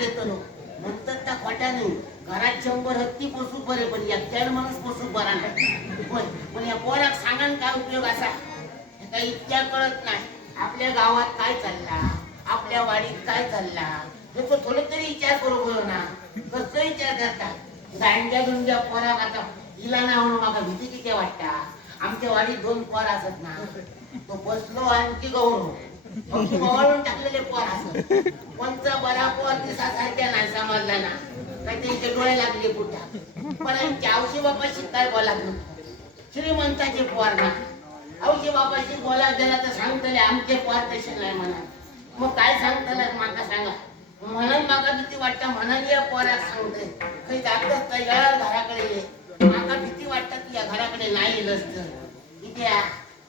नाही येतो म्हणतात त्या खोट्याने घरात शंभर हत्ती पोसू बरे पण एकट्याला माणूस पोसू बरा नाही. पण या पोराक सांगान काय उपयोग असा? काही इतक्या कळत नाही. आपल्या गावात काय चालला? आपल्या वाडीत काय चालला? त्याचं थोडं तरी विचार करू बरोबर ना. कसं विचार करतात? दांड्या दुंड्या पोराक आता हिला ना म्हणून माका भीती किती वाटता? आमच्या वाडीत दोन पोर असत ना. तो बसलो आणखी गौरव. टाकलेले पोर कोणचा बरा पोर नाही समजला ना त्यांचे डोळे लागले कुठं पण आमच्या बापाशी काय बोला श्रीमंताचे पोर ना औशी बापाशी बोला दिला तर सांगतले आमचे पोर तसे नाही म्हणा मग काय सांगताला माका सांगा म्हणून माका भीती वाटतं म्हणून या पोराक सांगतोय काही जातच नाही घराकडे ये माका भीती वाटतं की या घराकडे नाही लस तर इथे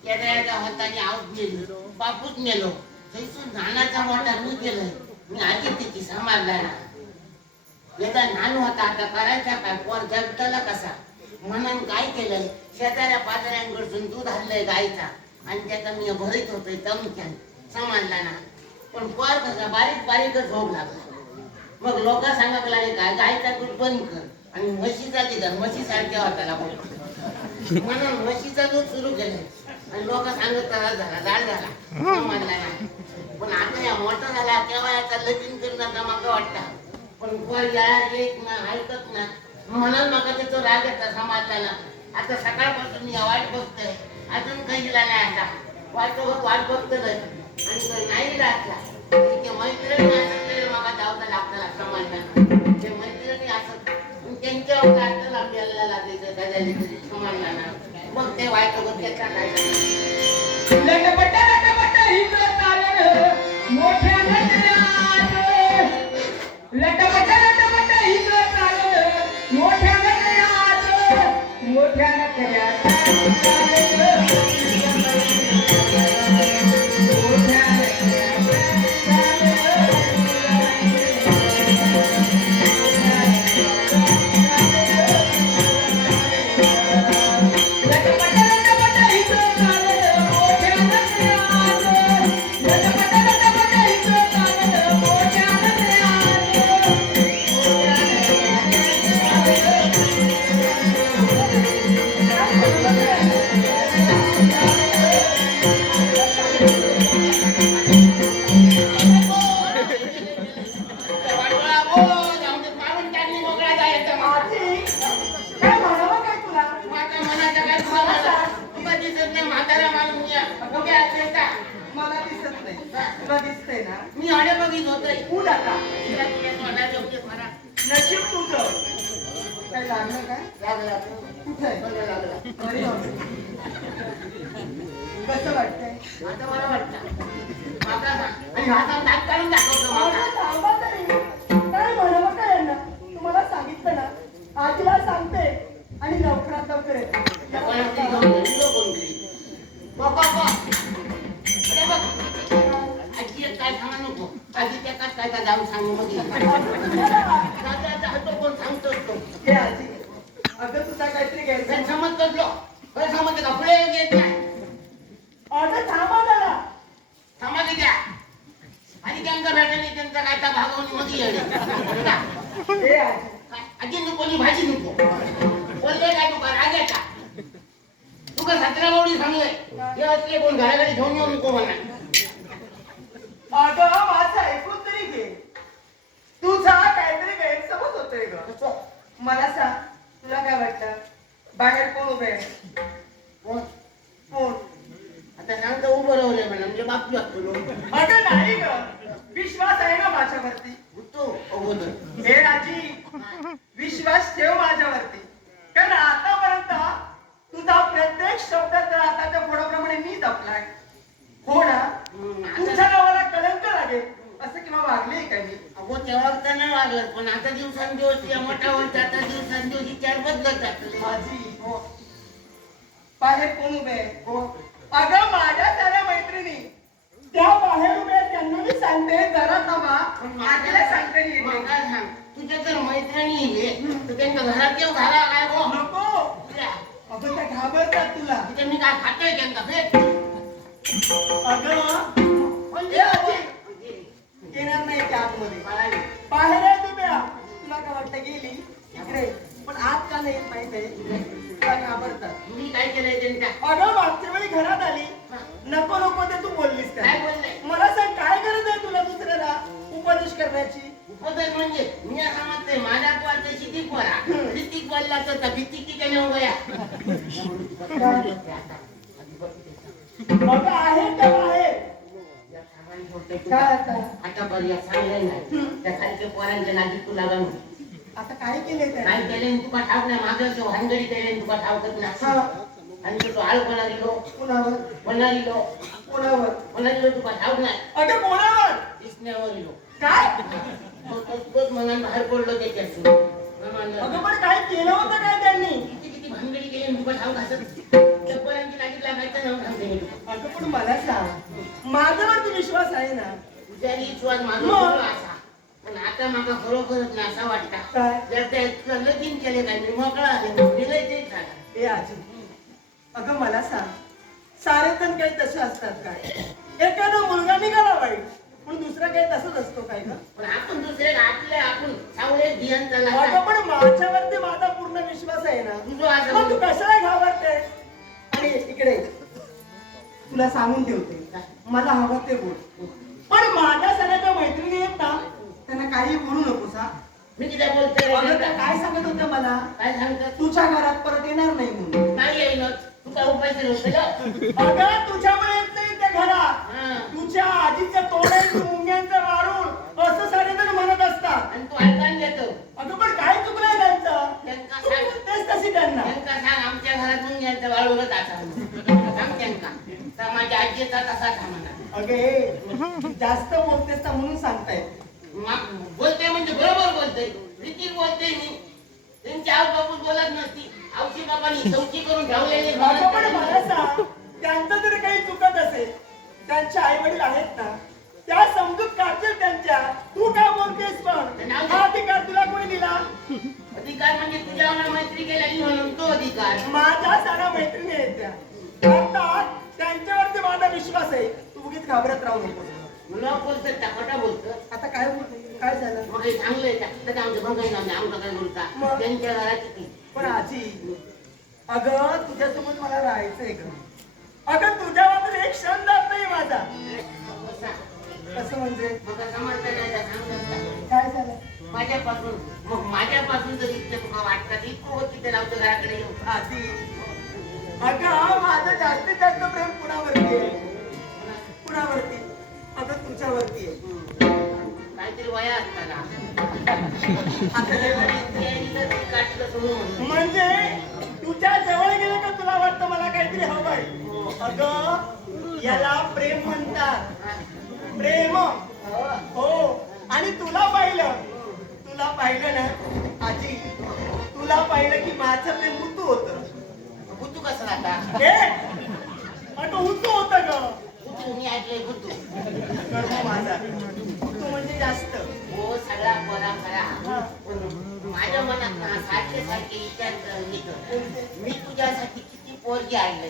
या हाताने आऊत नेली बापूच नेलो. थंयसून नानाचा वाटा मी गेलोय. मी आधी तिची सांभाळला ना नानू होता आता करायचा काय? पोर जगतला कसा? म्हणून काय केलंय? शेजाऱ्या पाजाऱ्यांकडून दूध आणलंय गायचा आणि त्याचा मी भरीत होतोय तमक्यान सांभाळला ना. पण पोर कसा बारीक बारीकच झोप लागला. मग लोक सांगायला लागले काय गायचा दूध बंद कर. आणि म्हशीचा दिला म्हशी सारख्या होता म्हणून म्हशीचा दूध सुरू केलंय. आणि लोक सांगत त्रास झाला जाड झाला. म्हणला नाही पण आता या मोठा झाला केव्हा याचा लगीन करण्याचा मागा वाटता. पण पोर यार येत ना ऐकत ना. म्हणून माका त्याचा राग येता समाजाला. आता सकाळपासून मी वाट बघतोय. अजून काही गेला नाही आता. वाट बघत वाट बघतोय. आणि नाही राहतला मैत्रिणी असत माका धावता लागताना ते मैत्रिणी असत पण त्यांच्यावर काय आपल्याला लागले कदाचित मग ते वाईट बघत त्याचा काय लटपट लटपट हिंदुस्तान मोठ्या लटपट तुझं लागलं काय लागला कुठे. कसं वाटतंय आता मला वाटतं सांग. आणि हातात दात काढून दाखवतो अगं माता थांबा तरी. काय म्हणावं काय यांना? तुम्हाला सांगितलं ना आजीला सांगते आणि लवकरात लवकर येते त्या कोणाची घेऊन गेली, तो कोण गेली. बघ, बघ, बघ. अरे बघ. काय सांगा नको. आजी त्या काय काय जाऊन सांगू मग ये. दादा, आता तो कोण सांगतोच तो? हे आजी. अगं तुझा काहीतरी काय गैरसमज समज करलो काय समज का पुढे येत नाही? अगं थांबा जरा. थांबा की द्या आणि त्यांचा त्यांचा काय त्या भागवणी मध्ये. हे. आजी. आजी नको भाजी नको. बोलले काय? आहे का? तुका सतरा बावडी सांगले हे असले कोण घराकडे घेऊन येऊ नको म्हणा. अगं माझं ऐकून तरी घे तुझा काहीतरी गैरसमज होतोय ग कसं? मला सांग तुला काय वाटतं बाहेर कोण उभे आहे? कोण? कोण आता सांगतो उभं राहले म्हणा म्हणजे बाप लागतो अगं नाही ग विश्वास आहे ना माझ्यावरती होतो अगोदर हे राजी विश्वास ठेव माझ्यावरती कारण आतापर्यंत तुझा प्रत्येक शब्द तर आताच्या पुढाप्रमाणे मी जपलाय हो ना हम्म, तुझ्या आता नावाला कलंक लागेल असं किंवा वागले का मी अगो तेव्हा तर नाही वागलं पण आता दिवसांदिवस आता दिवसांदिवस विचार बदलत जातो माझी हो. बाहेर कोण उभे आहे? हो. अगं माझ्या साऱ्या मैत्रिणी त्या बाहेर उभे आहेत. त्यांना मी सांगते जरा थांबा. आजीला सांगते सांग. तुझ्या जर मैत्रिणी तर त्यांच्या घरात येऊ घाला काय गो नको. तुला अगं त्या घाबरतात तुला. तिथे मी काय खातोय त्यांचा भेट. अगं ए, आजी. येणार नाही त्या आतमध्ये. बाहेर आहे तुम्ही. तुला काय वाटतं गेली इकडे पण आत का नाही येत घाबरतात. मी काय केलंय त्यांच्या अगं मागच्या वेळी घरात आली. नको नको ते तू बोललीस काय त्या बोलले मला सांग काय गरज आहे तुला दुसऱ्याला उपदेश करण्याची? उपदेश म्हणजे मी असं म्हणते माझ्या पोराचं पोरा. बोलला तर आहे काय आता? आता पर्याय सांगले त्या खालच्या पोरांच्या नादी तू लागा म्हणून. आता काय केलंय काय त्याने? केले तुका ठाऊक नाही मागं? तो भानगडी केले तुका ठाऊकच हा. नाही आणि तो तो आळ कोणा दिलो? कुणावर? कोणा दिलो? कुणावर? कोणा दिलो? तुका ठाऊक नाही अगं कोणावर? दिसण्यावर दिलो. काय? तो तो तोच मनात बाहेर पडलो अगं पण काय केलं होतं काय त्यांनी? किती किती भानगडी केली आणि तुका लागायचं नाव अगं पण मला सांग. माझ्यावरती विश्वास आहे ना? विश्वास माझा मग? खरो असा पण आता मला खरोखरच ना असा वाटता. काय? जर त्या लगीन केले काय मी मोकळा आहे दिलंय ते झालं. ए आजी. अगं मला सांग सारे जण काही तसे असतात काय? एखादा मुलगा निघाला वाईट पण दुसरा काही तसंच असतो काय का पण आपण दुसरे आपले आपण सावळे धियान अगं चालला पण माझ्यावरती माझा पूर्ण विश्वास आहे ना. तुझं असं मग तू कशाला घाबरते आणि इकडे तुला सांगून ठेवते. मला हवं ते बोल. पण माझ्या सगळ्या मैत्रिणी आहेत ना त्यांना काही बोलू नकोस हा. मी तिला बोलते अगं त्या. काय सांगत होत्या मला? काय सांगतात? तुझ्या घरात परत येणार नाही म्हणून. नाही येईनच तू काय उपाय केलं होतं अगं तुझ्यामुळे येत नाही त्या घरात. हा. तुझ्या आजीचं तोंडाचं मुंग्यांचं मारून असं सारेजण म्हणत असतात. आणि तू ऐकायला देतो. अगं पण काय चुकलंय त्यांचं? त्यांका तू सांग. बोलतेस तशी त्यांना. सांग आमच्या घरात मुंग्यांचं वाळूरच असा म्हणून. सांग तर माझ्या आजीचा तसा थांबणार अगे हे जास्त बोलतेस ना म्हणून सांगताय. बोलते म्हणजे बरोबर बोलते रीती बोलते मी. त्यांची आऊ बापू बोलत नसती. आवशी बाबांनी चौकी करून ठेवलेली त्यांचं जरी काही चुकत असेल त्यांचे आई वडील आहेत ना त्या समजूत काढतील त्यांच्या. तू काय बोलतेस पण? हा अधिकार तुला कोणी दिला? अधिकार म्हणजे तुझ्या मैत्री केलेली म्हणून तो अधिकार. माझ्या साऱ्या मैत्रिणी आहेत त्या. आता त्यांच्यावरती माझा विश्वास आहे. तू उगीच घाबरत राहू नको मुलं बोलतात त्या खोटा बोलतात आता काय काय झालं? मग चांगलं आहे का? तर आमचं पण काही नाही आमचं काय बोलता मग? त्यांच्या घराची ती. पण आजी अगं तुझ्यासोबत मला राहायचंय ग अगं तुझ्याबद्दल एक क्षण जात नाही माझा. कसा? म्हणजे? का? का? काय झालं? माझ्यापासून मग माझ्यापासून जर इतकं तुला वाटतं इतकं होत तिथे लावतो घराकडे येऊ आजी अगं माझं जास्तीत जास्त प्रेम कुणावरती कुणावरती? अगं तुझ्यावरती आहे. काहीतरी वया असताना. आता म्हणून. म्हणजे तुझ्या जवळ गेलं का तुला वाटतं मला काहीतरी हवंय अगं याला प्रेम म्हणतात. प्रेम. हो. आणि तुला पाहिलं. तुला पाहिलं ना आजी तुला पाहिलं की माझं प्रेम हुतू होत. बुद्धू कसं हे? अगं हुतू होत ग. बुद्धू मी ऐकलंय कर्म माझा म्हणजे जास्त. हो सगळा बरा खरा माझ्या मनात ना सारखे सारखे विचार मी तुझ्यासाठी किती पोरगी आणले.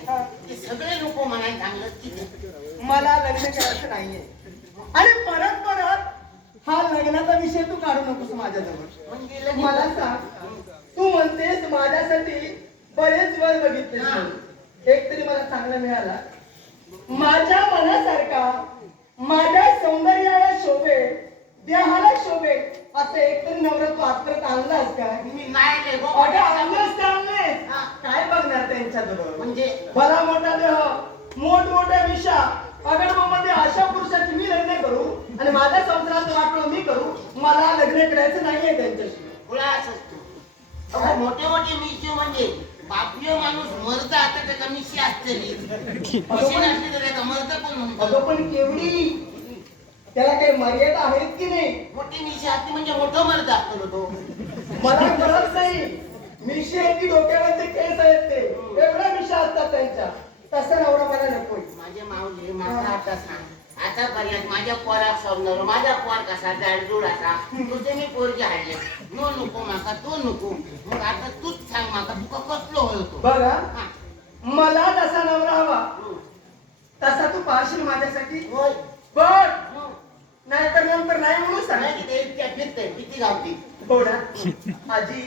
ते सगळे लोक म्हणायला चांगलं किती मला लग्न करायचं नाहीये. आणि परत परत. हा लग्नाचा विषय तू काढू नकोस माझ्याजवळ. म्हणजे मला सांग. तू म्हणतेस माझ्यासाठी बरेच वर बघितले. एक तरी मला चांगला मिळाला. माझ्या मनासारखा माझ्या सौंदर्याला शोभे देहाला शोभे असं एक तरी नवरा तू आजपर्यंत आणलास का? मी नाही आले गो. अगं आणलंच का. काय बघणार त्यांच्याजवळ? म्हणजे? भला मोठा देह मोठमोठ्या विषा. मध्ये अशा पुरुषाची मी लग्न करू आणि माझ्या संसाराचं वाटलं मी करू. मला लग्न करायचं नाहीये त्यांच्याशी. मोठे मोठे मिशी म्हणजे बापीय माणूस मरता आता त्याचा मिशी असते मिशी नसली तर त्याचा मरता पण म्हणतो अगं पण केवढी? त्याला काही मर्यादा आहेत की नाही? मोठी मिशी असते म्हणजे मोठं मर्द असतो तो. मला कळत नाही. मिशी आहे की डोक्यावरचे केस आहेत ते. एवढ्या मिशा असतात त्यांच्या. तसा नवरा मला नकोय. माझे माऊली माझा आता सांग. आतापर्यंत माझ्या पोराक समजलो माझा पोर कसा जाडजूड असा तुझे मी पोरगी हाडले नो नको माका तो नको. मग आता तूच सांग माका तुका कसलो होतो बघा हा. मला तसा नवरा हवा. हम्म. तसा तू पाहशील माझ्यासाठी? होय. बघ. हो. नाहीतर नंतर नाही म्हणून सांग. नाही की ते इतक्या फिरते किती गावती हो. ना आजी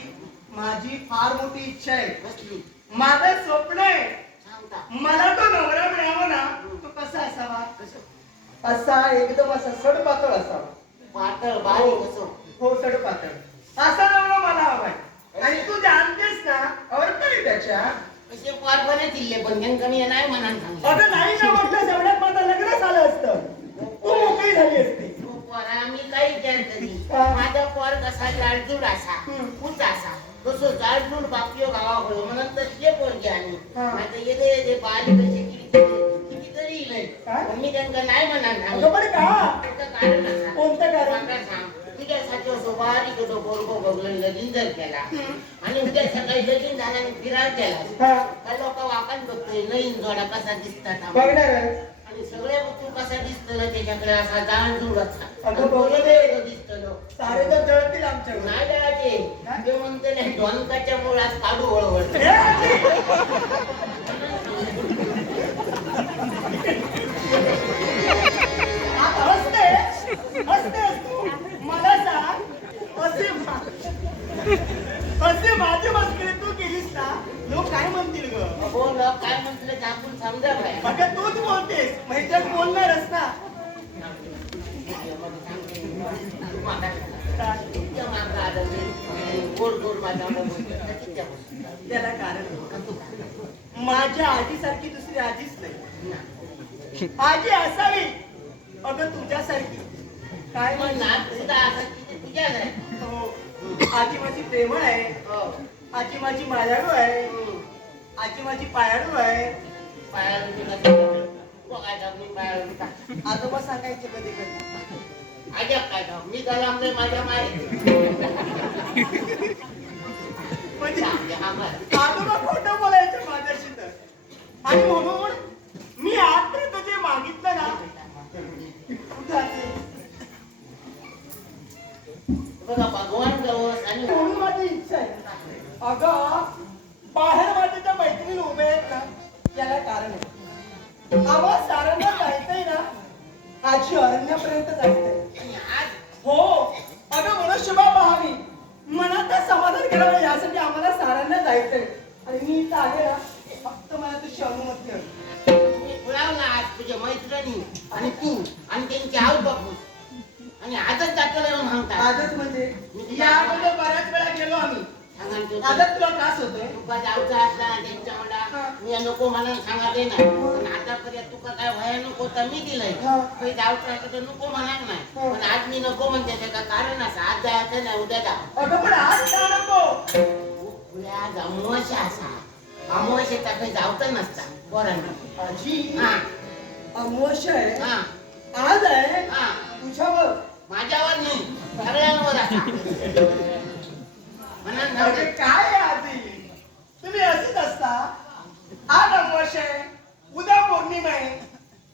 माझी फार मोठी इच्छा आहे. कसली? माझं स्वप्न आहे सांगता मला तो नवरा मिळावा ना तो कसा असावा कसं असा एकदम असा सडपातळ असावा पातळ बारीक असं. हो सडपातळ. असा नवरा मला हवाय. आणि तू जाणतेस ना अर्थ आहे त्याच्या. कसे पोर बरे दिले पण त्यांना मी नाही म्हणान सांगितलं अगं नाही ना म्हटलं एवढ्यात माझं लग्न झालं असतं. तू मोकळी झाली असती. तो पोरा मी काही विचार करी हा. माझा पोर कसा जाडजूड असा. उंच असा. तसं जाडजूड बापियो गावाकडे म्हणून तसले पोरगे आणि हा. येते त्यांना नाही म्हणान अगं सांगितलं बरं का? त्याचं असा कोणतं कारण? असं बोरगो लगीन जर केला. आणि उद्या सकाळी लगीन झाला आणि लोक वाकण बघतोय नवीन जोडा कसा दिसतात बघणार आणि सगळे तू कसा दिसतो त्याच्याकडे असा जाण जुड असा. दिसतो सारे तर जळतील नाही ते म्हणते नाही डोनकाच्या मुळात काढू वळवळ त्याला कारण माझ्या आजीसारखी दुसरी आजीच नाही. आजी असावी अगं तुझ्यासारखी. काय म्हणणार हो. आजी माझी प्रेमळ आहे. हो. आजी माझी मायाळू आहे. आजी माझी पायाळू आहे. आजोबा सांगायचे कधी कधी. अजब काय मी झाला माझ्या माई म्हणजे हा बरं. आजोबा खोटं बोलायचं माझ्याशी मला आज तुझ्या मैत्रिणी आणि तू आणि त्यांची आऊ बापूस आणि आजच येऊन म्हणजे? या अगोदर बऱ्याच वेळा गेलो आम्ही. सांगा तू आजच तुला त्रास होतोय? तुका जाऊचा असला ना त्यांच्या मला. मी नको म्हणून सांगा दे ना पण आतापर्यंत तुका काय व्हाय नको तर मी दिलंय. हा. काही जाऊचं असलं तर नको म्हणाक नाही. हो. पण आज मी नको म्हणते त्याचं कारण असं. आज जायचं नाही उद्या जा. अगं पण आज का नको? असा. अमावस्येचा काही जावतं नसता पोरांना. आजी हा. अमोश आहे. हा. आज आहे हा. तुझ्यावर. माझ्यावर नाही सगळ्यांवर असा. म्हणा अरे दे. काय आहे आजी तुम्ही असेच असता? आज अमोश आहे. उद्या पौर्णिमा आहे.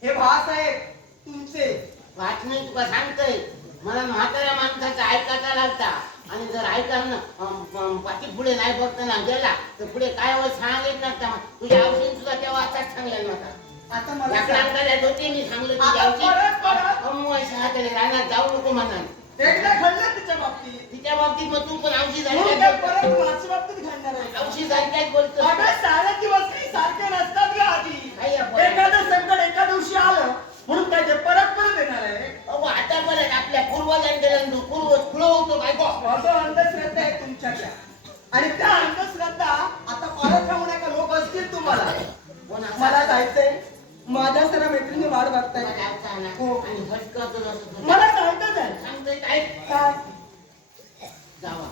हे भास आहेत तुमचे. वाचणे तुका सांगतोय. मला म्हाताऱ्या माणसाचा ऐकायचा लागता आणि जर ऐकायला पाठी पुढे नाही बघताना गेला तर पुढे काय होय सांगित नसता तुझ्या औषध सुद्धा त्या वाचात सांगल्या नव्हता. आता मला. लाकडांकडे होते मी सांगलं तुझ्या जाऊ नको म्हणा एकदा घडलं तिच्या बाबतीत. तिच्या बाबतीत मग तू पण औषध म्हणून काय परत माझ्या बाबतीत घडणार आहे. औषध सारख्याच बोलतो अगं सारे दिवस काही सारखे नसतात का आधी. काही आपण- एखादं संकट एका दिवशी आलं म्हणून काय ते परत परत येणार आहे. अहो आता परत आपल्या पूर्वजांकडे पूर्वज खुळ होतो बायको माझं अंधश्रद्धा आहे तुमच्याकडे आणि त्या अंधश्रद्धा आता पाळत राहू नका लोक असतील तुम्हाला. असा- मला जायचंय. माझ्या सर्व मैत्रिणी वाट बघताय मला. हो. असं सांगताच आहे. सांगतोय काय? काय जावा.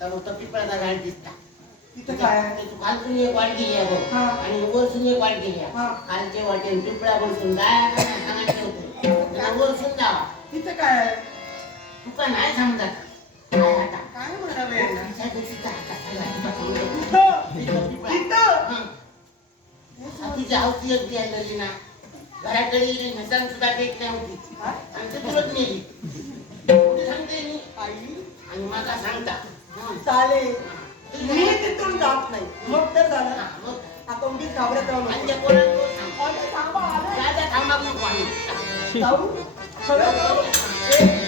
तर तो पिपळाचा झाड दिसता. तिथं काय आहे? खालतून एक वाट गेली आणि वरसून एक वाट गेली आहे. हा. बसून जाय होते त्याला वरसून तिथं काय तुका नाही सांगतात काय आता काय म्हणावे तिच्या दिवशीचा ना. घराकडे गेली सुद्धा देत नाही होती. हा? आणि नेली. एवढी सांगते आणि मला सांगता. हं. चालेल मी तिथून जात नाही. मग तर झालं. आता घाबरत राहून थांबा, थांबा जाऊ. सगळं